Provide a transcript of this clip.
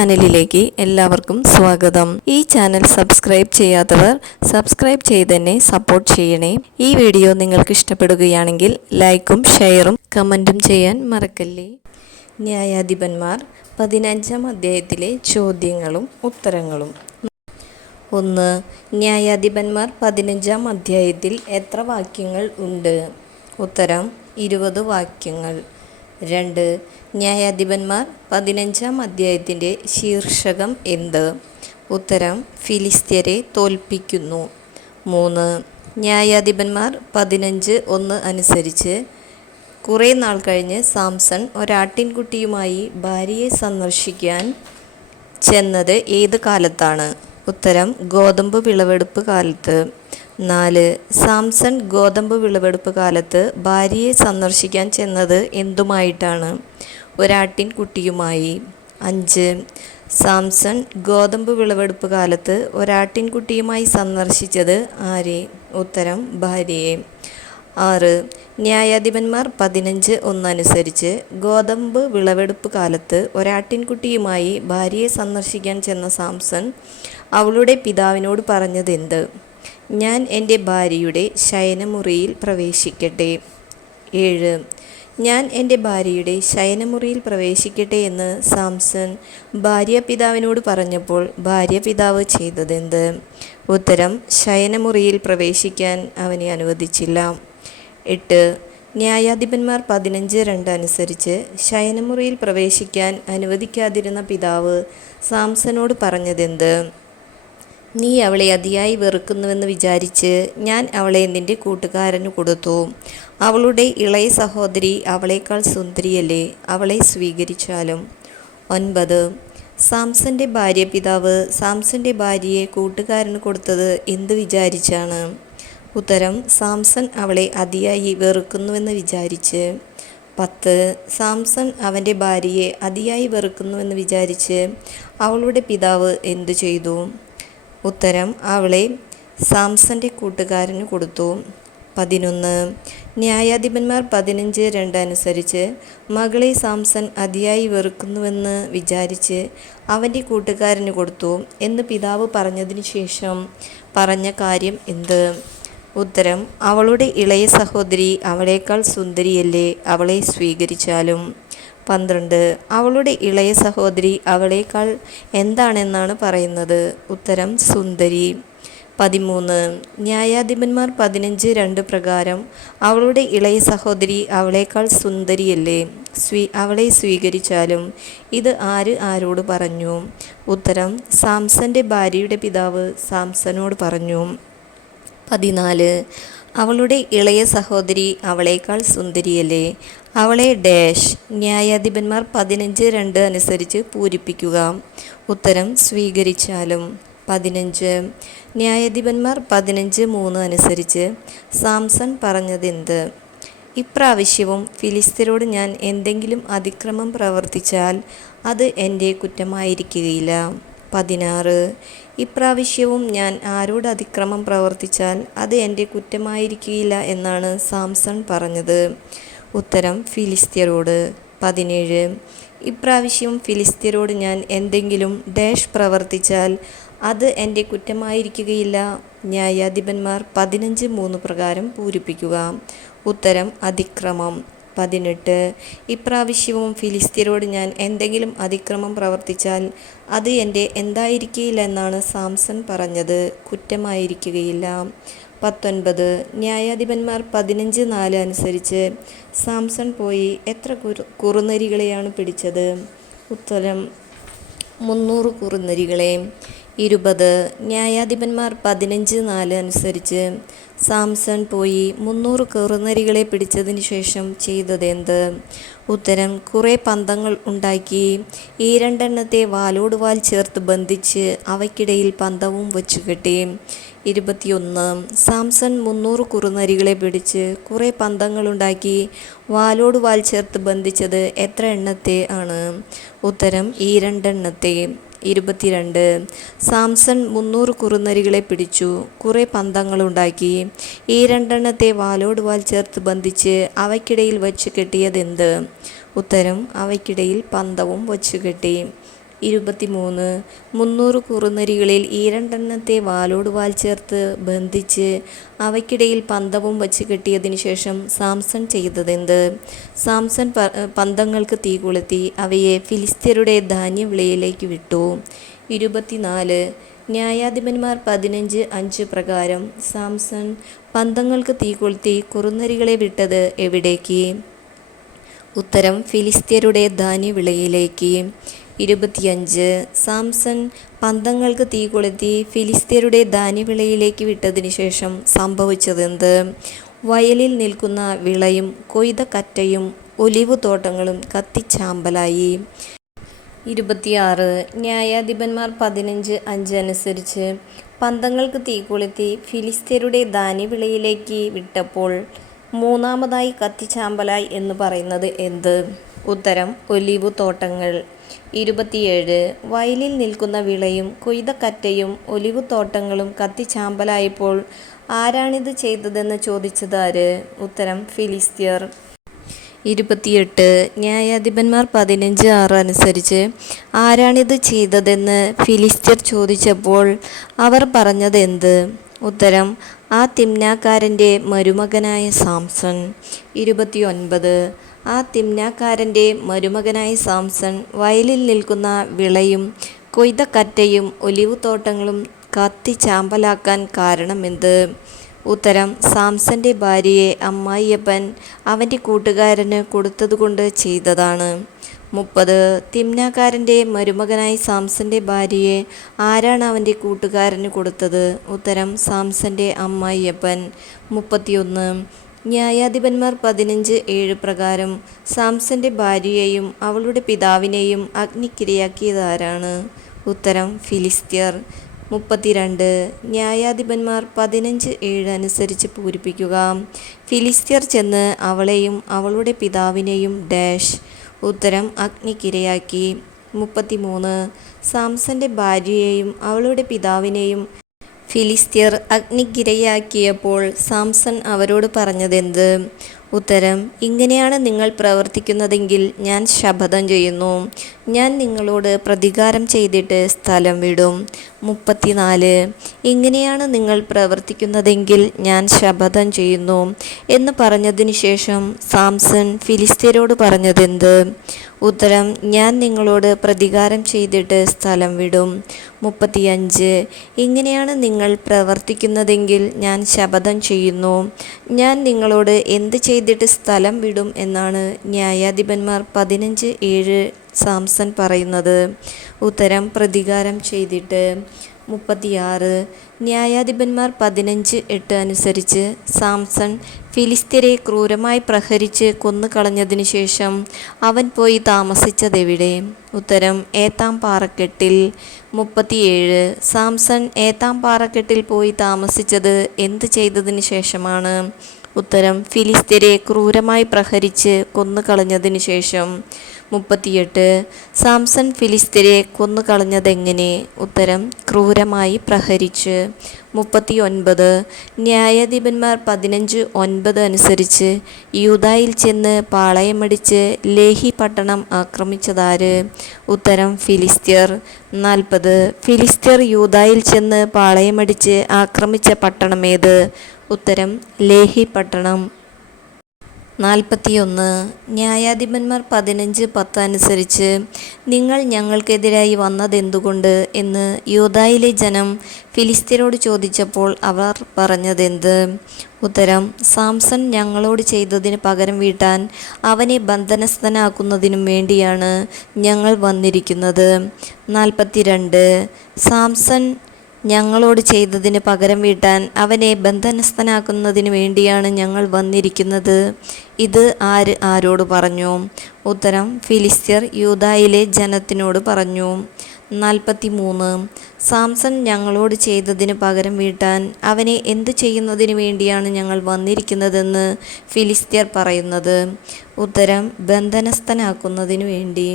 ചാനലിലേക്ക് എല്ലാവർക്കും സ്വാഗതം. ഈ ചാനൽ സബ്സ്ക്രൈബ് ചെയ്യാത്തവർ സബ്സ്ക്രൈബ് ചെയ്ത് തന്നെ സപ്പോർട്ട് ചെയ്യണേ. ഈ വീഡിയോ നിങ്ങൾക്ക് ഇഷ്ടപ്പെടുകയാണെങ്കിൽ ലൈക്കും ഷെയറും കമൻറ്റും ചെയ്യാൻ മറക്കല്ലേ. ന്യായാധിപന്മാർ 15-ാം അധ്യായത്തിലെ ചോദ്യങ്ങളും ഉത്തരങ്ങളും. 1. ന്യായാധിപന്മാർ 15-ാം അധ്യായത്തിൽ എത്ര വാക്യങ്ങൾ ഉണ്ട്? ഉത്തരം 20 വാക്യങ്ങൾ. 2. ന്യായാധിപന്മാർ 15-ാം അധ്യായത്തിൻ്റെ ശീർഷകം എന്ത്? ഉത്തരം ഫിലിസ്ത്യരെ തോൽപ്പിക്കുന്നു. 3. ന്യായാധിപന്മാർ 15:1 അനുസരിച്ച് കുറേ നാൾ കഴിഞ്ഞ് സാംസൺ ഒരാട്ടിൻകുട്ടിയുമായി ഭാര്യയെ സന്ദർശിക്കാൻ ചെന്നത് ഏത് കാലത്താണ്? ഉത്തരം ഗോതമ്പ് വിളവെടുപ്പ് കാലത്ത്. 4. സാംസൺ ഗോതമ്പ് വിളവെടുപ്പ് കാലത്ത് ഭാര്യയെ സന്ദർശിക്കാൻ ചെന്നത് എന്തുമായിട്ടാണ്? ഒരാട്ടിൻകുട്ടിയുമായി. 5. സാംസൺ ഗോതമ്പ് വിളവെടുപ്പ് കാലത്ത് ഒരാട്ടിൻകുട്ടിയുമായി സന്ദർശിച്ചത് ആരെ? ഉത്തരം ഭാര്യയെ. 6. ന്യായാധിപന്മാർ 15:1 അനുസരിച്ച് ഗോതമ്പ് വിളവെടുപ്പ് കാലത്ത് ഒരാട്ടിൻകുട്ടിയുമായി ഭാര്യയെ സന്ദർശിക്കാൻ ചെന്ന സാംസൺ അവളുടെ പിതാവിനോട് പറഞ്ഞതെന്ത്? ഞാൻ എൻ്റെ ഭാര്യയുടെ ശയനമുറിയിൽ പ്രവേശിക്കട്ടെ. 7. ഞാൻ എൻ്റെ ഭാര്യയുടെ ശയനമുറിയിൽ പ്രവേശിക്കട്ടെ എന്ന് സാംസൺ ഭാര്യാപിതാവിനോട് പറഞ്ഞപ്പോൾ ഭാര്യാപിതാവ് ചെയ്തതെന്ത്? ഉത്തരം ശയനമുറിയിൽ പ്രവേശിക്കാൻ അവനെ അനുവദിച്ചില്ല. 8. ന്യായാധിപന്മാർ 15:2 അനുസരിച്ച് ശയനമുറിയിൽ പ്രവേശിക്കാൻ അനുവദിക്കാതിരുന്ന പിതാവ് സാംസനോട് പറഞ്ഞതെന്ത്? നീ അവളെ അതിയായി വെറുക്കുന്നുവെന്ന് വിചാരിച്ച് ഞാൻ അവളെ നിന്റെ കൂട്ടുകാരന് കൊടുത്തു. അവളുടെ ഇളയ സഹോദരി അവളേക്കാൾ സുന്ദരിയല്ലേ, അവളെ സ്വീകരിച്ചാലും. 9. സാംസന്റെ ഭാര്യാപിതാവ് സാംസന്റെ ഭാര്യയെ കൂട്ടുകാരന് കൊടുത്തത് എന്ത് വിചാരിച്ചാണ്? ഉത്തരം സാംസൺ അവളെ അതിയായി വെറുക്കുന്നുവെന്ന് വിചാരിച്ച്. 10. സാംസൺ അവൻ്റെ ഭാര്യയെ അതിയായി വെറുക്കുന്നുവെന്ന് വിചാരിച്ച് അവളുടെ പിതാവ് എന്തു ചെയ്തു? ഉത്തരം അവളെ സാംസന്റെ കൂട്ടുകാരന് കൊടുത്തു. 11. ന്യായാധിപന്മാർ 15:2 അനുസരിച്ച് മകളെ സാംസൺ അതിയായി വെറുക്കുന്നുവെന്ന് വിചാരിച്ച് അവൻ്റെ കൂട്ടുകാരന് കൊടുത്തു എന്ന് പിതാവ് പറഞ്ഞതിനു ശേഷം പറഞ്ഞ കാര്യം എന്ത്? ഉത്തരം അവളുടെ ഇളയ സഹോദരി അവളേക്കാൾ സുന്ദരിയല്ലേ, അവളെ സ്വീകരിച്ചാലും. 12. അവളുടെ ഇളയ സഹോദരി അവളേക്കാൾ എന്താണെന്നാണ് പറയുന്നത്? ഉത്തരം സുന്ദരി. 13. ന്യായാധിപന്മാർ 15:2 പ്രകാരം അവളുടെ ഇളയ സഹോദരി അവളേക്കാൾ സുന്ദരിയല്ലേ, അവളെ സ്വീകരിച്ചാലും. ഇത് ആരോട് പറഞ്ഞു? ഉത്തരം സാംസന്റെ ഭാര്യയുടെ പിതാവ് സാംസനോട് പറഞ്ഞു. 14. അവളുടെ ഇളയ സഹോദരി അവളേക്കാൾ സുന്ദരിയല്ലേ, അവളെ ഡാഷ് ന്യായാധിപന്മാർ 15:2 അനുസരിച്ച് പൂരിപ്പിക്കുക. ഉത്തരം സ്വീകരിച്ചാലും. 15. ന്യായാധിപന്മാർ 15:3 അനുസരിച്ച് സാംസൺ പറഞ്ഞതെന്ത്? ഇപ്രാവശ്യവും ഫിലിസ്ത്യരോട് ഞാൻ എന്തെങ്കിലും അതിക്രമം പ്രവർത്തിച്ചാൽ അത് എൻ്റെ കുറ്റമായിരിക്കുകയില്ല. 16. ഇപ്രാവശ്യവും ഞാൻ ആരോട് അതിക്രമം പ്രവർത്തിച്ചാൽ അത് എൻ്റെ കുറ്റമായിരിക്കുകയില്ല എന്നാണ് സാംസൺ പറഞ്ഞത്. ഉത്തരം ഫിലിസ്ത്യരോട്. 17. ഇപ്രാവശ്യം ഫിലിസ്ത്യരോട് ഞാൻ എന്തെങ്കിലും ഡാഷ് പ്രവർത്തിച്ചാൽ അത് എൻ്റെ കുറ്റമായിരിക്കുകയില്ല. ന്യായാധിപന്മാർ 15:3 പ്രകാരം പൂരിപ്പിക്കുക. ഉത്തരം അതിക്രമം. 18. ഇപ്രാവശ്യവും ഫിലിസ്ത്യരോട് ഞാൻ എന്തെങ്കിലും അതിക്രമം പ്രവർത്തിച്ചാൽ അത് എൻ്റെ എന്തായിരിക്കുകയില്ല എന്നാണ് സാംസൺ പറഞ്ഞത്, കുറ്റമായിരിക്കുകയില്ല. 19. ന്യായാധിപന്മാർ 15:4 അനുസരിച്ച് സാംസൺ പോയി എത്ര കുറുനരികളെയാണ് പിടിച്ചത്? ഉത്തരം 300 കുറുനരികളെ. 20. ന്യായാധിപന്മാർ 15:4 അനുസരിച്ച് സാംസൺ പോയി 300 കുറുനരികളെ പിടിച്ചതിന് ശേഷം ചെയ്തതെന്ത്? ഉത്തരം കുറേ പന്തങ്ങൾ ഉണ്ടാക്കി ഈ 2 എണ്ണത്തെ വാലോട് വാൽ ചേർത്ത് ബന്ധിച്ച് അവയ്ക്കിടയിൽ പന്തവും വച്ചുകെട്ടി. 21. സാംസൺ 300 കുറുനരികളെ പിടിച്ച് കുറേ പന്തങ്ങളുണ്ടാക്കി വാലോട് വാൽ ചേർത്ത് ബന്ധിച്ചത് എത്ര എണ്ണത്തെ ആണ്? ഉത്തരം ഈ 2 എണ്ണത്തെ. 22. സാംസൺ 300 കുറുനരികളെ പിടിച്ചു കുറേ പന്തങ്ങളുണ്ടാക്കി ഈ 2 എണ്ണത്തെ വാലോട് വാൽ ചേർത്ത് ബന്ധിച്ച് അവയ്ക്കിടയിൽ വച്ച് കെട്ടിയതെന്ത്? ഉത്തരം അവയ്ക്കിടയിൽ പന്തവും വച്ചു കെട്ടി. 23 300 കുറുനരികളിൽ ഈ രണ്ടെണ്ണത്തെ വാലോട് വാൽ ചേർത്ത് ബന്ധിച്ച് അവയ്ക്കിടയിൽ പന്തവും വച്ച് കെട്ടിയതിനു ശേഷം സാംസൺ ചെയ്തതെന്ത്? സാംസൺ പന്തങ്ങൾക്ക് തീ കൊളുത്തി അവയെ ഫിലിസ്ത്യരുടെ ധാന്യവിളയിലേക്ക് വിട്ടു. 24 ന്യായാധിപന്മാർ 15:5 പ്രകാരം സാംസൺ പന്തങ്ങൾക്ക് തീ കൊളുത്തി കുറുനരികളെ വിട്ടത് എവിടേക്ക്? ഉത്തരം ഫിലിസ്ത്യരുടെ ധാന്യവിളയിലേക്ക്. 25 സാംസൺ പന്തങ്ങൾക്ക് തീ കൊളുത്തി ഫിലിസ്ത്യരുടെ ധാന്യവിളയിലേക്ക് വിട്ടതിനു ശേഷം സംഭവിച്ചതെന്ത്? വയലിൽ നിൽക്കുന്ന വിളയും കൊയ്ത കറ്റയും ഒലിവു തോട്ടങ്ങളും കത്തിച്ചാമ്പലായി. 26 ന്യായാധിപന്മാർ 15:5 അനുസരിച്ച് പന്തങ്ങൾക്ക് തീ കൊളുത്തി ഫിലിസ്ത്യരുടെ ധാന്യവിളയിലേക്ക് വിട്ടപ്പോൾ മൂന്നാമതായി കത്തിച്ചാമ്പലായി എന്ന് പറയുന്നത് എന്ത്? ഉത്തരം ഒലിവു തോട്ടങ്ങൾ. 27 വയലിൽ നിൽക്കുന്ന വിളയും കൊയ്ത കറ്റയും ഒലിവു തോട്ടങ്ങളും കത്തിച്ചാമ്പലായപ്പോൾ ആരാണിത് ചെയ്തതെന്ന് ചോദിച്ചത് ആര്? ഉത്തരം ഫിലിസ്ത്യർ. 28 ന്യായാധിപന്മാർ 15:6 അനുസരിച്ച് ആരാണിത് ചെയ്തതെന്ന് ഫിലിസ്ത്യർ ചോദിച്ചപ്പോൾ അവർ പറഞ്ഞത് എന്ത്? ഉത്തരം ആ തിമ്നാക്കാരൻ്റെ മരുമകനായ സാംസൺ. 29 ആ തിമ്നാക്കാരൻ്റെ മരുമകനായ സാംസൺ വയലിൽ നിൽക്കുന്ന വിളയും കൊയ്ത കറ്റയും ഒലിവു തോട്ടങ്ങളും കത്തിച്ചാമ്പലാക്കാൻ കാരണമെന്ത്? ഉത്തരം സാംസന്റെ ഭാര്യയെ അമ്മായിയപ്പൻ അവൻ്റെ കൂട്ടുകാരന് കൊടുത്തതുകൊണ്ട് ചെയ്തതാണ്. 30 തിമ്നാക്കാരൻ്റെ മരുമകനായി സാംസന്റെ ഭാര്യയെ ആരാണ് അവൻ്റെ കൂട്ടുകാരന് കൊടുത്തത്? ഉത്തരം സാംസന്റെ അമ്മായിയപ്പൻ. 31 ന്യായാധിപന്മാർ 15:7 പ്രകാരം സാംസന്റെ ഭാര്യയെയും അവളുടെ പിതാവിനെയും അഗ്നിക്കിരയാക്കിയതാരാണ്? ഉത്തരം ഫിലിസ്ത്യർ. 32 ന്യായാധിപന്മാർ 15:7 അനുസരിച്ച് പൂരിപ്പിക്കുക. ഫിലിസ്ത്യർ ചെന്ന് അവളെയും അവളുടെ പിതാവിനെയും ഡാഷ്. ഉത്തരം അഗ്നിക്കിരയാക്കി. 33 സാംസന്റെ ഭാര്യയെയും അവളുടെ പിതാവിനെയും ഫിലിസ്ത്യർ അഗ്നിക്കിരയാക്കിയപ്പോൾ സാംസൺ അവരോട് പറഞ്ഞതെന്ത്? ഉത്തരം ഇങ്ങനെയാണ് നിങ്ങൾ പ്രവർത്തിക്കുന്നതെങ്കിൽ ഞാൻ ശപഥം ചെയ്യുന്നു, ഞാൻ നിങ്ങളോട് പ്രതികാരം ചെയ്തിട്ട് സ്ഥലം വിടും. 34 ഇങ്ങനെയാണ് നിങ്ങൾ പ്രവർത്തിക്കുന്നതെങ്കിൽ ഞാൻ ശപഥം ചെയ്യുന്നു എന്ന് പറഞ്ഞതിനു ശേഷം സാംസൺ ഫിലിസ്ത്യരോട് പറഞ്ഞതെന്ത്? ഉത്തരം ഞാൻ നിങ്ങളോട് പ്രതികാരം ചെയ്തിട്ട് സ്ഥലം വിടും. 35 ഇങ്ങനെയാണ് നിങ്ങൾ പ്രവർത്തിക്കുന്നതെങ്കിൽ ഞാൻ ശപഥം ചെയ്യുന്നു, ഞാൻ നിങ്ങളോട് എന്ത് ചെയ്തിട്ട് സ്ഥലം വിടും എന്നാണ് ന്യായാധിപന്മാർ 15:7 സാംസൺ പറയുന്നത്? ഉത്തരം പ്രതികാരം ചെയ്തിട്ട്. 36 ന്യായാധിപന്മാർ 15:8 അനുസരിച്ച് സാംസൺ ഫിലിസ്ത്യരെ ക്രൂരമായി പ്രഹരിച്ച് കൊന്നുകളഞ്ഞതിനു ശേഷം അവൻ പോയി താമസിച്ചതെവിടെ? ഉത്തരം ഏത്താം പാറക്കെട്ടിൽ. 37 സാംസൺ ഏത്താം പാറക്കെട്ടിൽ പോയി താമസിച്ചത് എന്ത് ചെയ്തതിനു ശേഷമാണ്? ഉത്തരം ഫിലിസ്ത്യരെ ക്രൂരമായി പ്രഹരിച്ച് കൊന്നുകളഞ്ഞതിനു ശേഷം. 38 സാംസൺ ഫിലിസ്ത്യരെ കൊന്നുകളഞ്ഞതെങ്ങനെ? ഉത്തരം ക്രൂരമായി പ്രഹരിച്ച്. 39 ന്യായാധിപന്മാർ 15:9 അനുസരിച്ച് യൂദായിൽ ചെന്ന് പാളയമടിച്ച് ലേഹി പട്ടണം ആക്രമിച്ചതാര്? ഉത്തരം ഫിലിസ്ത്യർ. 40 ഫിലിസ്ത്യർ യൂദായിൽ ചെന്ന് പാളയമടിച്ച് ആക്രമിച്ച പട്ടണമേത്? ഉത്തരം ലേഹി പട്ടണം. 41 ന്യായാധിപന്മാർ 15:10 അനുസരിച്ച് നിങ്ങൾ ഞങ്ങൾക്കെതിരായി വന്നതെന്തുകൊണ്ട് എന്ന് യൂദായിലെ ജനം ഫിലിസ്ത്യരോട് ചോദിച്ചപ്പോൾ അവർ പറഞ്ഞതെന്ത്? ഉത്തരം സാംസൺ ഞങ്ങളോട് ചെയ്തതിന് പകരം വീട്ടാൻ അവനെ ബന്ധനസ്ഥനാക്കുന്നതിനും വേണ്ടിയാണ് ഞങ്ങൾ വന്നിരിക്കുന്നത്. 42 സാംസൺ ഞങ്ങളോട് ചെയ്തതിന് പകരം വീട്ടാൻ അവനെ ബന്ധനസ്ഥനാക്കുന്നതിന് വേണ്ടിയാണ് ഞങ്ങൾ വന്നിരിക്കുന്നത്. ഇത് ആര് ആരോട് പറഞ്ഞു? ഉത്തരം ഫിലിസ്ത്യർ യൂദായിലെ ജനത്തിനോട് പറഞ്ഞു. 43 സാംസൺ ഞങ്ങളോട് ചെയ്തതിന് പകരം വീട്ടാൻ അവനെ എന്തു ചെയ്യുന്നതിന് വേണ്ടിയാണ് ഞങ്ങൾ വന്നിരിക്കുന്നതെന്ന് ഫിലിസ്ത്യർ പറയുന്നത്? ഉത്തരം ബന്ധനസ്ഥനാക്കുന്നതിനു വേണ്ടി.